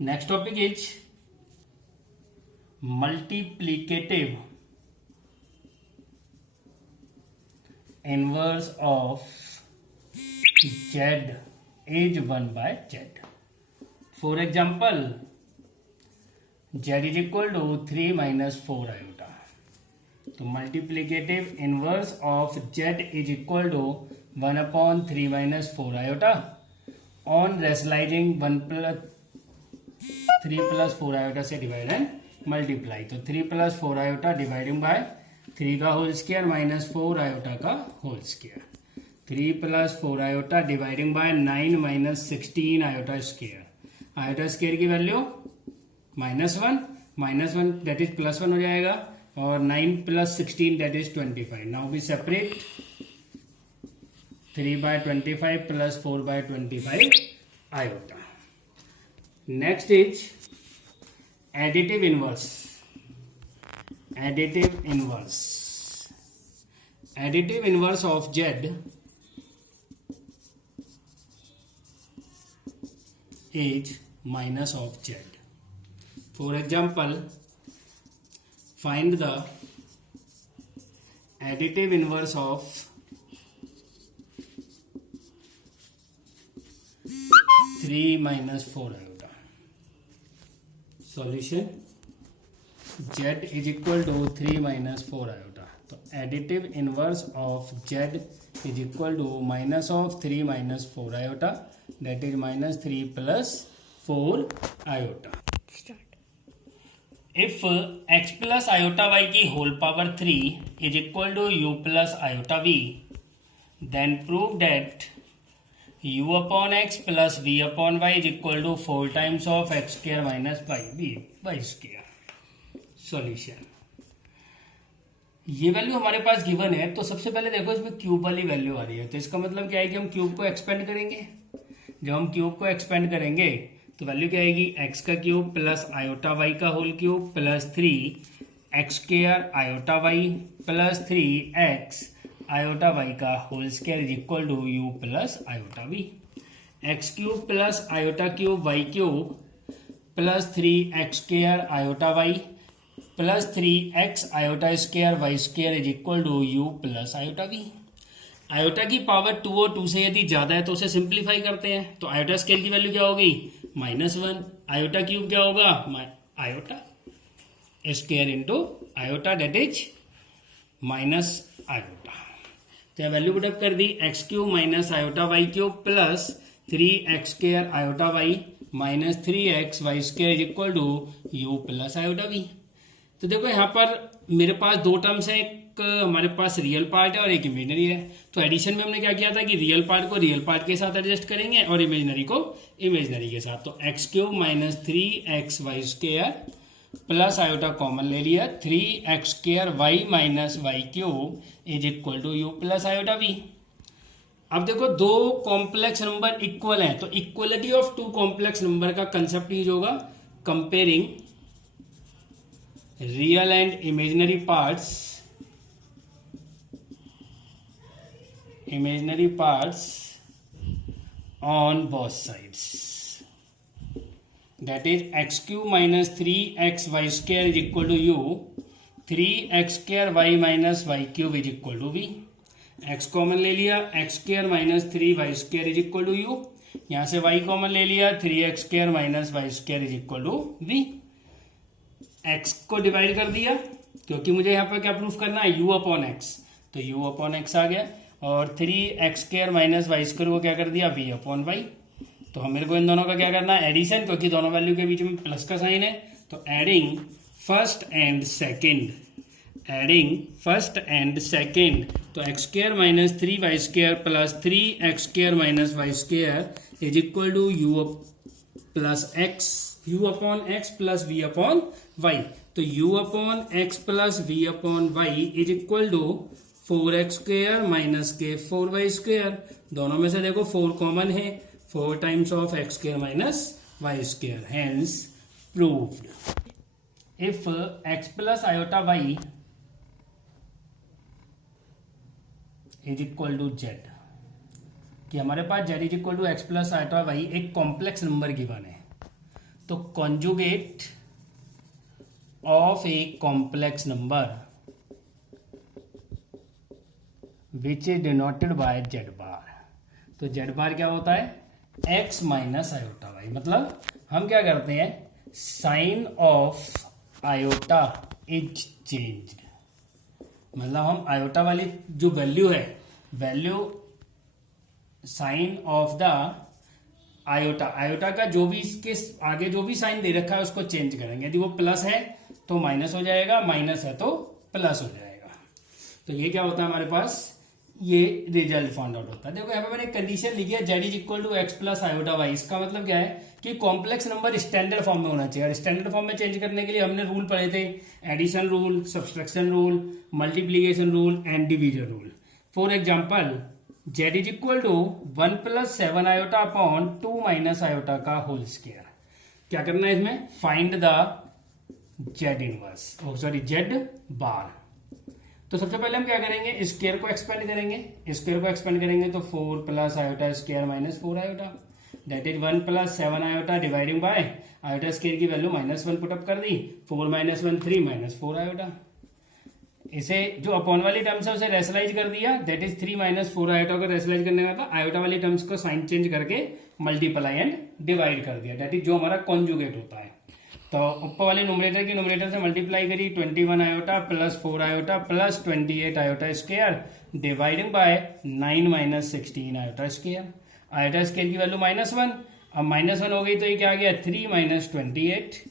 Next topic is multiplicative inverse of z is 1 by z. For example, z is equal to 3 minus 4 iota. तो multiplicative inverse of z is equal to 1 upon 3 minus 4 iota on rationalising 1 plus 3 plus 4 iota से divide and multiply. तो 3 plus 4 iota dividing by 3 का whole square minus 4 iota का whole square. 3 plus 4 iota dividing by 9 minus 16 iota square. Iota square की value -1 that is +1 हो जाएगा और 9 plus 16 that is 25. Now we separate 3 by 25 plus 4 by 25 iota. Next is additive inverse. Additive inverse of z is minus of z. For example, find the additive inverse of 3 minus 4 iota. Solution z is equal to 3 minus 4 iota. तो additive inverse of z is equal to minus of 3 minus 4 iota, that is minus 3 plus 4 iota. If x plus iota y की whole power 3 is equal to u plus iota v, then prove that u upon x plus v upon y is equal to 4 times of x square minus y square. Solution. ये value हमारे पास given है. तो सबसे पहले देखो इसमें cube वाली value आ रही है. तो इसका मतलब क्या है कि हम क्यूब को एक्सपेंड करेंगे. जब हम क्यूब को एक्सपेंड करेंगे तो वैल्यू क्या आएगी, एक्स का क्यूब प्लस आयोटा वाई का whole cube plus 3 x square iota y plus 3 x iota y का whole square is equal to u plus iota v. X cube plus iota cube y cube plus 3 x square iota y plus 3 x iota square y square is equal to u plus iota v. Iota की power 2 और 2 से यदि ज्यादा है तो उसे simplify करते हैं. तो आयोटा स्केल की वैल्यू क्या होगी, -1. आयोटा क्यूब क्या होगा, iota square into iota that is minus iota. तो यह वैल्यू पुटअप कर दी. X cube minus iota y cube plus 3 x square iota y minus 3 x y square is equal to u plus iota v. तो देखो यहाँ पर मेरे पास दो टर्म्स हैं. एक हमारे पास रियल पार्ट है और एक इमेजनरी है. तो एडिशन में हमने क्या किया था कि रियल पार्ट को रियल पार्ट के साथ एडजस्ट करेंगे और इमेजनरी को इमेजनरी के साथ. तो x cube minus 3 x y square plus iota common ले लिया 3 x square y minus y cube is equal to u plus iota v. अब देखो दो कॉम्प्लेक्स नंबर इक्वल हैं तो equality of two complex number का कंसेप्ट यूज होगा comparing real and imaginary parts on both sides. That is x cube minus 3xy square is equal to u, 3x square y minus y cube is equal to v. x common ले लिया, x square minus 3y square is equal to u. यहाँ से y common ले लिया, 3x square minus y square is equal to v. x को divide कर दिया क्योंकि मुझे यहाँ पर क्या प्रूफ करना है, u अपॉन x. तो u अपॉन x आ गया और 3x square minus y square को क्या कर दिया, v अपॉन वाई. तो हम मेरे को इन दोनों का क्या करना है, एडिशन, क्योंकि दोनों वैल्यू के बीच में प्लस का साइन है. तो एडिंग फर्स्ट एंड सेकेंड. तो x square minus 3y square plus 3x square minus y square is equal to u plus x, u upon x plus v upon y. तो u upon x plus v upon y is equal to 4x square minus के 4y square. दोनों में से देखो 4 common है, 4 times of x square minus y square. Hence proved. If x plus iota y is equal to z, कि हमारे पास z is equal to x plus iota y एक कॉम्प्लेक्स नंबर गिवन है. तो conjugate of a complex number which is denoted by z bar. तो z बार क्या होता है एक्स माइनस आयोटा वाई। मतलब हम क्या करते हैं, sign of iota is change. मतलब हम आयोटा वाली जो वैल्यू है, value sign of the iota, iota का जो भी इसके आगे जो भी साइन दे रखा है उसको चेंज करेंगे। यदि वो प्लस है तो माइनस हो जाएगा, माइनस है तो प्लस हो जाएगा। तो ये क्या होता है हमारे पास, ये रिजल्ट फाउंड आउट होता है। देखो यहाँ पे मैंने कंडीशन लिखी है Z is equal to x plus iota Y. इसका मतलब क्या है कि कॉम्प्लेक्स नंबर स्टैंडर्ड फॉर्म में होना चाहिए। और स्टैंडर्ड फॉर्म में चेंज करने के लिए हमने रूल पढ़े थे, addition rule, subtraction rule, multiplication rule and division rule. For example z is equal to 1 plus 7 iota upon 2 minus iota का होल स्क्वायर। क्या करना है इसमें, find the z inverse, sorry z bar. तो सबसे पहले हम क्या करेंगे, स्क्वायर को एक्सपेंड करेंगे। स्क्वायर को एक्सपेंड करेंगे तो 4 plus iota square minus 4 iota, that is 1 plus 7 iota dividing bye iota square की वैल्यू -1 पुटअप कर दी, 4 माइनस 1 3 माइनस 4 आयोटा। इसे जो अपॉन वाली टर्म्स है उसे रेशनलाइज कर दिया, दैट इज 3 माइनस 4 आयोटा को रेशनलाइज करने का था, आयोटा वाली टर्म्स को साइन चेंज करके मल्टीप्लाई एंड डिवाइड कर दिया, दैट इज जो हमारा कॉन्जुगेट होता है। तो ऊपर वाले न्यूमरेटर की न्यूमरेटर से मल्टीप्लाई करी, 21 iota plus 4 iota plus 28 iota square dividing by 9 minus 16 iota square. Iota square की वैल्यू -1, अब -1 हो गई तो ये क्या आ गया 3 माइनस 28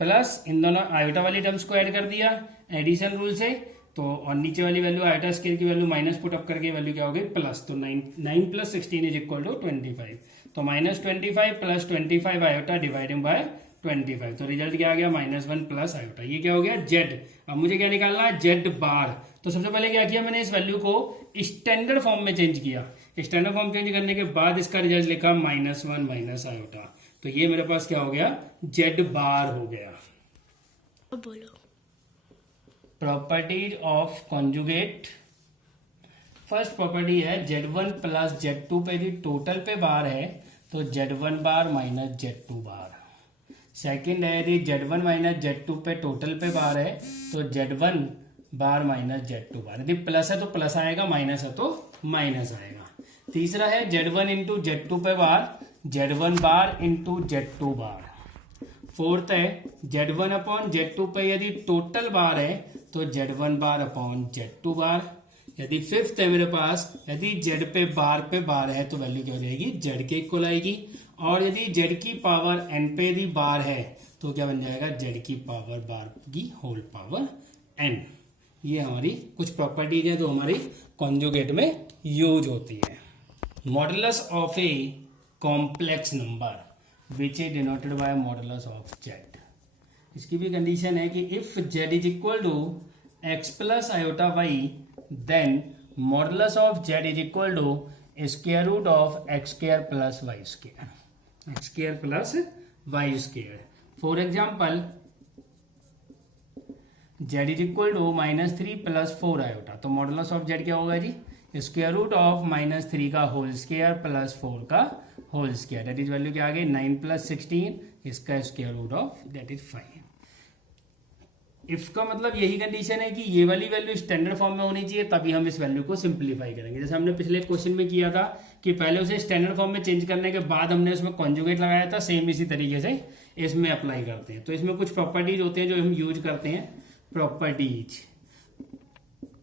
प्लस इन दोनों आयोटा वाली टर्म्स को ऐड कर दिया एडिशन रूल से। तो और नीचे वाली वैल्यू आयोटा स्क्वायर की वैल्यू माइनस पुट अप करके वैल्यू क्या हो गई प्लस। तो 9 प्लस 16 इज इक्वल टू 25। तो -25 प्लस 25 आयोटा डिवाइडिंग बाय 25। तो रिजल्ट क्या आ गया -1 प्लस आयोटा। ये क्या हो गया जेड। अब मुझे क्या निकालना है, जेड बार। तो सबसे पहले क्या किया मैंने, इस वैल्यू को स्टैंडर्ड फॉर्म में चेंज किया। स्टैंडर्ड फॉर्म चेंज करने के बाद इसका रिजल्ट लिखा -1 माइनस आयोटा। तो ये मेरे पास क्या हो गया, जेड बार हो गया। बोलो properties of conjugate. First property है Z1 प्लस Z2 पे यदि टोटल पे बार है तो Z1 बार माइनस Z2 बार। सेकंड है यदि Z1 माइनस Z2 पे टोटल पे बार है तो Z1 बार माइनस Z2 बार। यदि प्लस है तो प्लस आएगा, माइनस है तो माइनस आएगा। तीसरा है Z1 इंटू Z2 पे बार, Z1 बार इंटू Z2 बार। फोर्थ है Z1 अपॉन Z2 पे यदि टोटल बार है तो Z1 बार अपॉन Z2 बार। यदि फिफ्थ है मेरे पास, यदि Z पे बार है तो वैल्यू क्या हो जाएगी, Z के इक्वल आएगी। और यदि Z की पावर n पे यदि बार है तो क्या बन जाएगा, Z की पावर बार की होल पावर n। ये हमारी कुछ प्रॉपर्टीज है जो हमारी कॉन्जुगेट में यूज होती है। Modulus of a complex number which is denoted by modulus of Z। इसकी भी कंडीशन है कि if Z is equal to x plus iota Y then modulus of Z is equal to square root of x square plus Y square, X square plus Y square. For example Z is equal to -3 plus 4 iota. तो modulus of Z क्या होगा जी, square root of -3 का whole square plus 4 का whole square, that is value क्या आ गई 9 plus 16, इसका square root of that is 5। If का मतलब यही कंडीशन है कि ये वाली वैल्यू स्टैंडर्ड फॉर्म में होनी चाहिए, तभी हम इस वैल्यू को सिंप्लीफाई करेंगे। जैसे हमने पिछले क्वेश्चन में किया था कि पहले उसे स्टैंडर्ड फॉर्म में चेंज करने के बाद हमने उसमें कॉन्जुगेट लगाया था, सेम इसी तरीके से इसमें अप्लाई करते हैं। तो इसमें कुछ प्रॉपर्टीज होते हैं जो हम यूज करते हैं। प्रॉपर्टीज,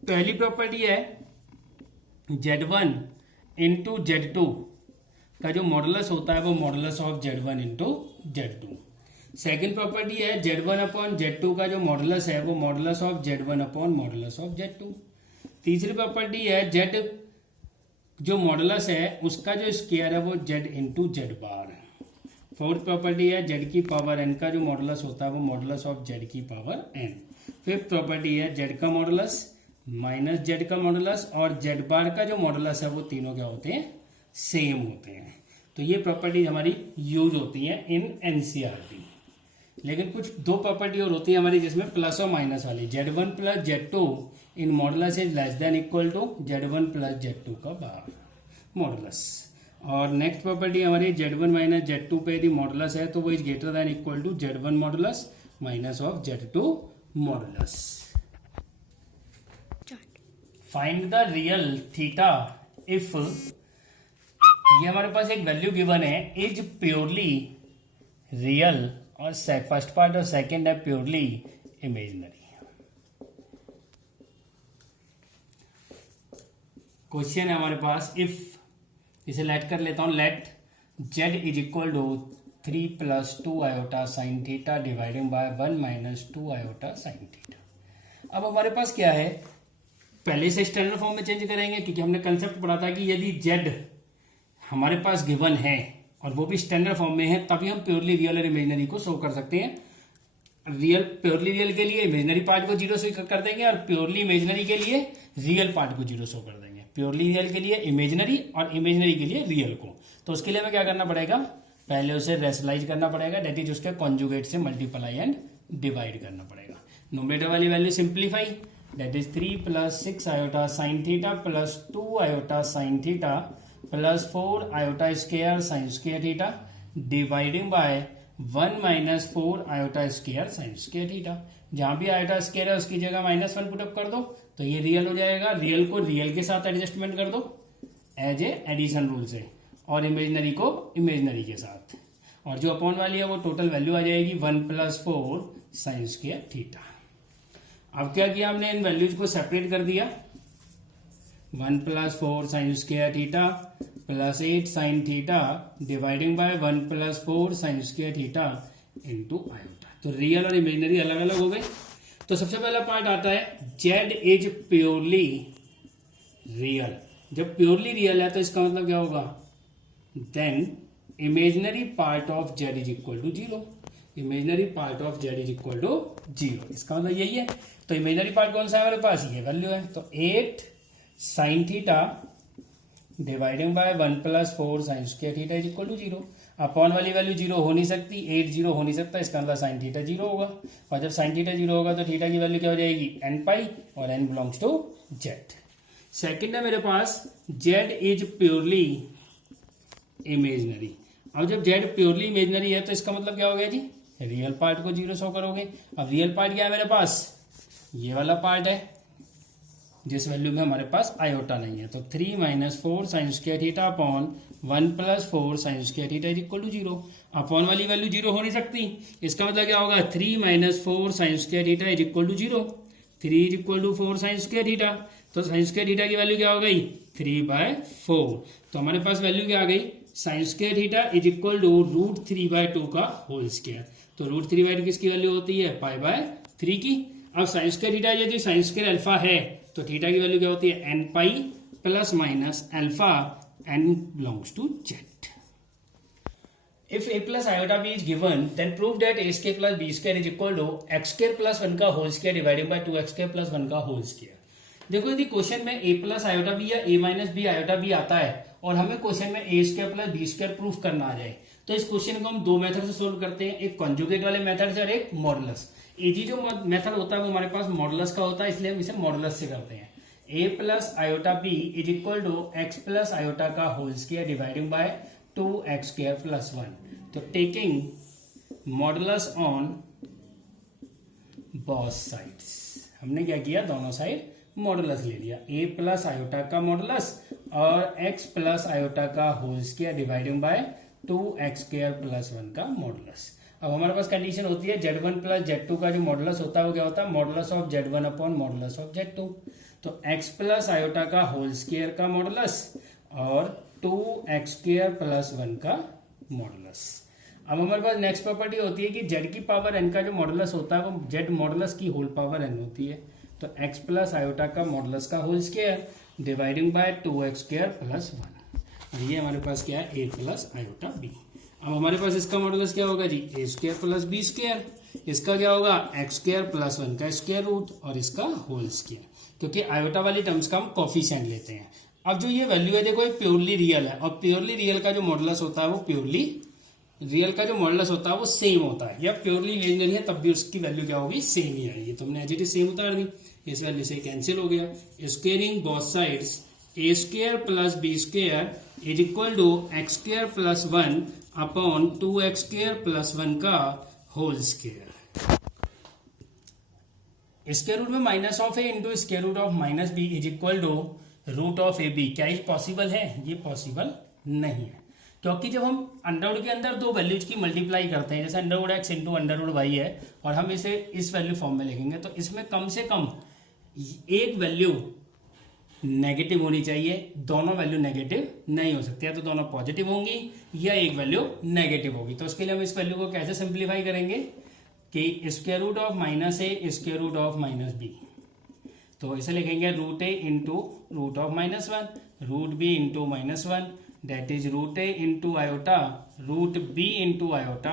पहली प्रॉपर्टी है Z1 इंटू Z2 का जो मॉडुलस होता है वो modulus of Z1 into Z2। Second property है Z1 अपॉन Z2 का जो मॉडुलस है वो modulus of Z1 upon modulus of Z2। तीसरी प्रॉपर्टी है Z जो मॉडुलस है उसका जो स्क्वायर है वो Z इंटू Z बार। फोर्थ प्रॉपर्टी है Z की पावर n का जो मॉडुलस होता है वो मॉडुलस ऑफ Z की पावर n। फिफ्थ प्रॉपर्टी है Z का मॉडुलस माइनस Z का मॉडुलस और Z बार का जो मॉडुलस है वो तीनों क्या होते हैं, सेम होते हैं। तो ये प्रॉपर्टीज हमारी यूज होती हैं इन एनसीईआरटी। लेकिन कुछ दो प्रॉपर्टी और होती है हमारी जिसमें प्लस और माइनस वाली, Z1 plus Z2 in modulus is less than equal to Z1 plus Z2 का बार मॉडुलस। और नेक्स्ट प्रॉपर्टी हमारी Z1 माइनस Z2 पे यदि मॉडुलस है तो वो is greater than equal to Z1 modulus minus of Z2 modulus. Find the real theta if ये हमारे पास एक वैल्यू गिवन है इज प्योरली रियल और फर्स्ट पार्ट और सेकंड है प्योरली इमेजिनरी। क्वेश्चन है हमारे पास इफ, इसे लेट कर लेता हूं, let z is equal to 3 plus 2 iota sine theta dividing by 1 minus 2 iota sine theta. अब हमारे पास क्या है, पहले से स्टैंडर्ड फॉर्म में चेंज करेंगे क्योंकि हमने कंसेप्ट पढ़ा था कि यदि z हमारे पास गिवन है और वो भी स्टैंडर्ड फॉर्म में है तभी हम प्योरली रियल और इमेजिनरी को शो कर सकते हैं। रियल प्योरली रियल के लिए इमेजिनरी पार्ट को जीरो शो कर देंगे और प्योरली इमेजिनरी के लिए रियल पार्ट को जीरो शो कर देंगे। प्योरली रियल के लिए इमेजिनरी और इमेजिनरी के लिए रियल को। तो उसके लिए हमें क्या करना पड़ेगा, पहले उसे रेशनलाइज करना पड़ेगा, दैट इज उसके कॉन्जुगेट से मल्टीप्लाई एंड डिवाइड करना पड़ेगा। नोमिनेटर वाली value simplify, that is 3 plus 6 iota sine theta plus 2 iota sine theta plus 4 iota square sine square theta dividing by 1 minus 4 iota square sine square theta. जहां भी iota square है उसकी जगह -1 put up कर दो तो ये रियल हो जाएगा। रियल को रियल के साथ एडजस्टमेंट कर दो एज ए एडिशन रूल से और इमेजिनरी को इमेजिनरी के साथ, और जो अपॉन वाली है वो टोटल वैल्यू आ जाएगी 1 प्लस 4 साइन स्क्वायर थीटा। अब क्या किया हमने, इन वैल्यूज को सेपरेट कर दिया, 1 plus 4 sine square theta plus 8 sine theta dividing by 1 plus 4 sine square theta into iota. तो रियल और इमेजिनरी अलग अलग हो गए। तो सबसे पहला पार्ट आता है z इज प्योरली रियल। जब प्योरली रियल है तो इसका मतलब क्या होगा, then imaginary part of z is equal to 0। Imaginary part of z is equal to 0, इसका मतलब यही है। तो इमेजिनरी पार्ट कौन सा है हमारे पास, ये वैल्यू है। तो 8 sine theta dividing by 1 plus 4 sine square theta is equal to 0। Upon वाली वैल्यू 0 हो नहीं सकती, 8 0 हो नहीं सकता, इसका मतलब साइन थीटा 0 होगा। और जब साइन थीटा 0 होगा तो थीटा की वैल्यू क्या हो जाएगी, n पाई, और n belongs to z। Second है मेरे पास z इज प्योरली इमेजिनरी। अब जब z प्योरली इमेजिनरी है तो इसका मतलब क्या हो गया जी, रियल पार्ट को 0 शो करोगे। अब रियल पार्ट क्या है मेरे पास, ये वाला पार्ट है जिस वैल्यू में हमारे पास आयोटा नहीं है। तो 3 minus 4 sine square theta upon 1 plus 4 sine square theta is equal to 0। Upon वाली वैल्यू 0 हो नहीं सकती, इसका मतलब क्या होगा, 3 minus 4 sine square theta is equal to 0। 3 is equal to 4 sine square theta, तो साइन स्क्वायर थीटा की वैल्यू क्या हो गई, 3/4। तो हमारे पास वैल्यू क्या आ गई, sine square theta is equal to √3/2 का होल स्क्वायर। तो √3/2 किसकी वैल्यू होती है, π/3 की। अब साइन स्क्वायर थीटा यदि साइन स्क्वायर अल्फा है तो थीटा की वैल्यू क्या होती है, n pi plus minus alpha, n belongs to z। If a plus iota b is given, then prove that a square plus b square is equal to x square plus 1 का whole square divided by 2x square plus 1 का whole square. देखो यदि question में a plus iota b या a minus b iota b आता है और हमें क्वेश्चन में a square plus b square proof करना आ जाए तो इस क्वेश्चन को हम दो मेथड से सोल्व करते हैं, एक कॉन्जुगेट वाले मेथड से और एक मॉडुलस। एजी जो मेथड होता है वो हमारे पास मॉडुलस का होता है, इसलिए हम इसे मॉडुलस से करते हैं। a plus iota b is equal to x plus iota का whole square dividing by 2x square plus 1। तो taking modulus on both sides, हमने क्या किया, दोनों साइड मॉडुलस ले लिया। a प्लस आयोटा का मॉडुलस और x प्लस आयोटा का whole square dividing by 2x square plus 1 का मॉडुलस। अब हमारे पास कंडीशन होती है z1 प्लस z2 का जो मॉडुलस होता है वो क्या होता है, modulus of z1 upon modulus of z2। तो x प्लस आयोटा का होल स्क्वायर का मॉडुलस और 2x स्क्वायर प्लस 1 का मॉडुलस। अब हमारे पास नेक्स्ट प्रॉपर्टी होती है कि z की पावर n का जो मॉडुलस होता है वो z मॉडुलस की होल पावर n होती है। तो x प्लस आयोटा का मॉडुलस का whole square dividing by 2x square plus 1। और ये हमारे पास क्या है, a प्लस आयोटा b। अब हमारे पास इसका मॉडुलस क्या होगा जी, a square plus b square. इसका क्या होगा, x स्क्वायर प्लस 1 का स्क्वायर रूट और इसका होल स्क्वायर, क्योंकि आयोटा वाली टर्म्स का हम कोफिशिएंट लेते हैं। अब जो ये वैल्यू है देखो ये प्योरली रियल है और प्योरली रियल का जो मॉडुलस होता है वो प्योरली रियल का जो मॉडुलस होता है वो सेम होता है, या प्योरली इमेजिनरी है तब भी उसकी वैल्यू क्या होगी, सेम ही आएगी। तो हमने एज इट इज सेम उतार दी, इस वैल्यू से कैंसिल हो गया। Squaring both sides a square plus b square is equal to X square plus 1 upon 2x square plus 1 का होल स्क्र। स्क्वायर रूट में minus of A into square root of minus B is equal to root of A B. क्या ये possible है? ये possible नहीं है, क्योंकि जब हम अंडरवुड के अंदर दो वैल्यूज की मल्टीप्लाई करते हैं, जैसे under root X into under root Y है, और हम इसे इस वैल्यू फॉर्म में लिखेंगे, तो इसमें कम से कम एक वैल्यू नेगेटिव होनी चाहिए। दोनों वैल्यू नेगेटिव नहीं हो सकती है, तो दोनों पॉजिटिव होंगी या एक वैल्यू नेगेटिव होगी। तो उसके लिए हम इस वैल्यू को कैसे सिंप्लीफाई करेंगे कि square root of minus A square root of minus B, तो इसे लिखेंगे root A into root of minus 1 root B into minus 1 that is root A into iota root B into iota,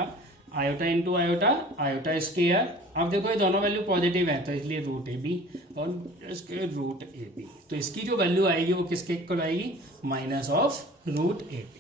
iota into iota, iota square. अब देखो ये दोनों value positive है, तो इसलिए रूट ए बी और इसके रूट ए बी। तो इसकी जो वैल्यू आएगी वो किसके इक्वल आएगी? Minus of root A B.